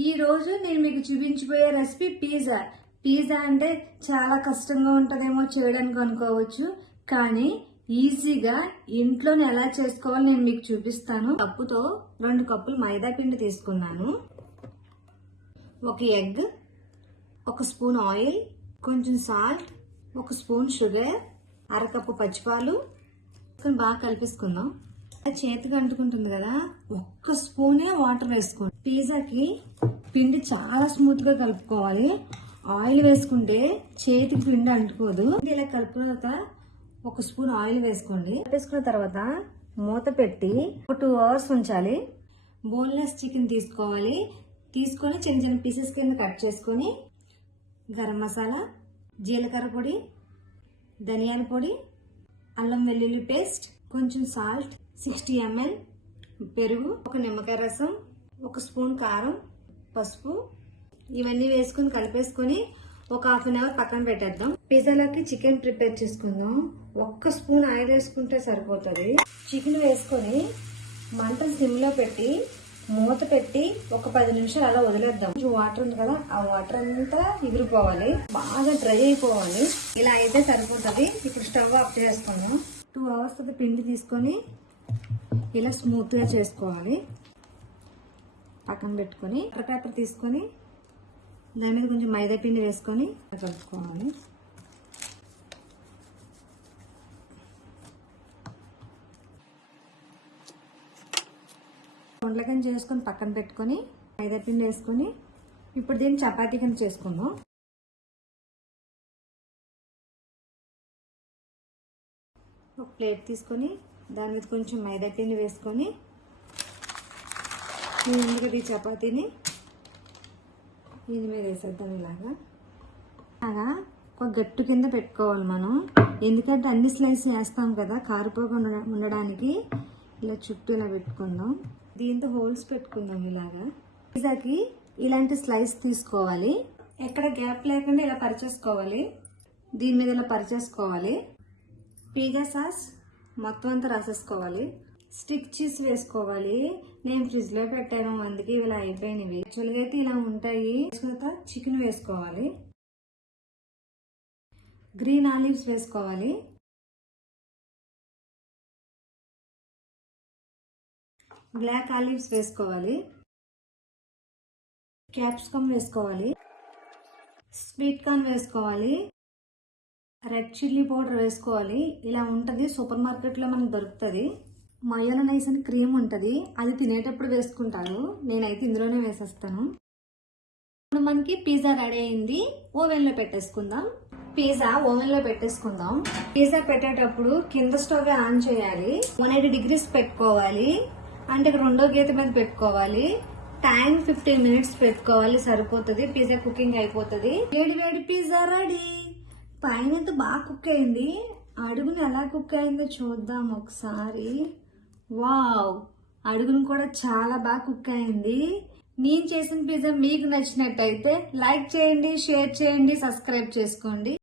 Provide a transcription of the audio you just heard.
ఈ రోజు నేను మీకు చూపించబోయే రెసిపీ పిజ్జా. పిజ్జా అంటే చాలా కష్టంగా ఉంటుందేమో చేయడానికి అనుకోవచ్చు కానీ ఈజీగా ఇంట్లోనే ఎలా చేసుకోవాలో నేను మీకు చూపిస్తాను. కప్పుతో రెండు కప్పులు మైదా పిండి తీసుకున్నాను. ఒక ఎగ్ ఒక స్పూన్ ఆయిల్ కొంచెం సాల్ట్ ఒక స్పూన్ షుగర్ అరకప్పు పచ్చిపాలు. బాగా కలిపేసుకుందాం. చేతికి అంటుకుంటుంది కదా ఒక్క స్పూనే వాటర్ వేసుకోండి. పిజ్జాకి పిండి చాలా స్మూత్గా కలుపుకోవాలి. ఆయిల్ వేసుకుంటే చేతికి పిండి అంటుకోదు. ఇలా కలుపుకున్న తర్వాత ఒక స్పూన్ ఆయిల్ వేసుకోండి. వేసుకున్న తర్వాత మూత పెట్టి ఒక టూ అవర్స్ ఉంచాలి. బోన్లెస్ చికెన్ తీసుకోవాలి. తీసుకొని చిన్న చిన్న పీసెస్ కింద కట్ చేసుకొని గరం మసాలా జీలకర్ర పొడి ధనియాల పొడి అల్లం వెల్లుల్లి పేస్ట్ కొంచెం సాల్ట్ సిక్స్టీ ఎంఎల్ పెరుగు ఒక నిమ్మకాయ రసం ఒక స్పూన్ కారం పసుపు ఇవన్నీ వేసుకుని కలిపేసుకొని ఒక హాఫ్ అన్ అవర్ పక్కన పెట్టేద్దాం. పిజ్జాలోకి చికెన్ ప్రిపేర్ చేసుకుందాం. ఒక్క స్పూన్ ఆయిల్ వేసుకుంటే సరిపోతుంది. చికెన్ వేసుకొని మంట సిమ్లో పెట్టి మూత పెట్టి ఒక పది నిమిషాలు అలా వదిలేద్దాం. కొంచెం వాటర్ ఉంది కదా ఆ వాటర్ అంతా ఎగిరిపోవాలి బాగా డ్రై అయిపోవాలి. ఇలా అయితే సరిపోతుంది. ఇప్పుడు స్టవ్ ఆఫ్ చేసుకుందాం. టూ అవర్స్ పిండి తీసుకొని ఇలా స్మూత్గా చేసుకోవాలి. పక్కన పెట్టుకొని బటర్ పేపర్ తీసుకొని దాని మీద కొంచెం మైదా పిండి వేసుకొని కలుపుకోవాలి. వంటలకని చేసుకొని పక్కన పెట్టుకొని మైదా పిండి వేసుకొని ఇప్పుడు దీన్ని చపాతీ కింద చేసుకుందాం. ఒక ప్లేట్ తీసుకొని దాని మీద కొంచెం మైదాపిండి వేసుకొని ఎందుకంటే ముందుగా ఈ చపాతీని దీని మీద వేసేద్దాం ఇలాగా. అలాగా ఒక గట్టు కింద పెట్టుకోవాలి మనం. ఎందుకంటే అన్ని స్లైస్ వేస్తాం కదా కారిపోకుండా ఉండడానికి. ఇలా చుట్టూ ఇలా పెట్టుకుందాం. దీంతో హోల్స్ పెట్టుకుందాం ఇలాగా. పిజ్జాకి ఇలాంటి స్లైస్ తీసుకోవాలి. ఎక్కడ గ్యాప్ లేకుండా ఇలా పరిచేసుకోవాలి. దీని మీద ఇలా పరిచేసుకోవాలి. పిజ్జా సాస్ మొత్తం అంతా రాసేసుకోవాలి. స్టిక్ వేసుకోవాలి. నేను ఫ్రిడ్జ్లో పెట్టాను. అందుకే ఇలా అయిపోయినవి. యాక్చువల్గా అయితే ఇలా ఉంటాయి. తర్వాత చికెన్ వేసుకోవాలి. గ్రీన్ ఆలివ్స్ వేసుకోవాలి. బ్లాక్ ఆలివ్స్ వేసుకోవాలి. క్యాప్సికమ్ వేసుకోవాలి. స్వీట్ కార్న్ వేసుకోవాలి. రెడ్ చిల్లీ పౌడర్ వేసుకోవాలి. ఇలా ఉంటుంది సూపర్ మార్కెట్లో మనకు దొరుకుతుంది. మయోనైస్ అని క్రీమ్ ఉంటుంది అది తినేటప్పుడు వేసుకుంటారు. నేనైతే ఇందులోనే వేసేస్తాను. ఇప్పుడు మనకి పిజ్జా రెడీ అయింది. ఓవెన్లో పెట్టేసుకుందాం. పిజ్జా ఓవెన్లో పెట్టేసుకుందాం. పిజ్జా పెట్టేటప్పుడు కింద స్టవ్ ఆన్ చేయాలి. వన్ ఎయిటీ డిగ్రీస్ పెట్టుకోవాలి. అంటే ఇక్కడ రెండో గీత మీద పెట్టుకోవాలి. టైం ఫిఫ్టీన్ మినిట్స్ పెట్టుకోవాలి సరిపోతుంది. పిజ్జా కుకింగ్ అయిపోతుంది. వేడి వేడి పిజ్జా రెడీ పైన అయితే బాగా కుక్ అయింది అడుగును ఎలా కుక్ అయిందో చూద్దాం ఒకసారి. వావ్! అడుగును కూడా చాలా బాగా కుక్ అయింది నేను చేసిన పిజ్జా మీకు నచ్చినట్టయితే లైక్ చేయండి షేర్ చేయండి సబ్స్క్రైబ్ చేసుకోండి.